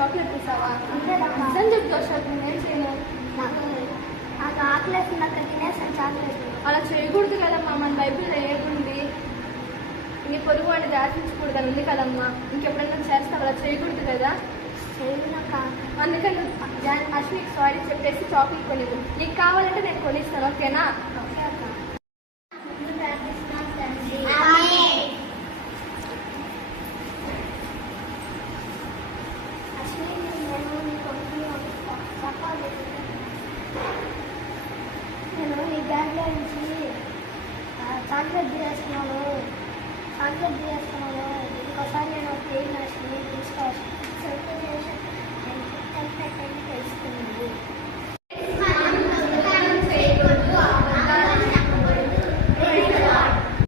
Chocolate ఇస్తావా? నిజం చెప్తా అశోక్, నేనేం చేయను. నాకు ఆకలేసి నాకు తినేసాను చాక్లెట్. అలా చేయకూడదు కదమ్మా, మన బైబిల్లో ఏముంది? ఇంక పొరుగు వాడిని దాచించకూడదు అని ఉంది కదమ్మా. ఇంకెప్పుడైనా చేస్తావు, అలా చేయకూడదు కదా. అందుకని అశ్విక్ సారీ చెప్పేసి చాక్లెట్ కొనివ్వు. నీకు కావాలంటే నేను కొనిస్తాను, ఓకేనా? నేను నీ బ్యాగ్లో నుంచి చాక్లెట్ చేస్తున్నాను. చాక్లెట్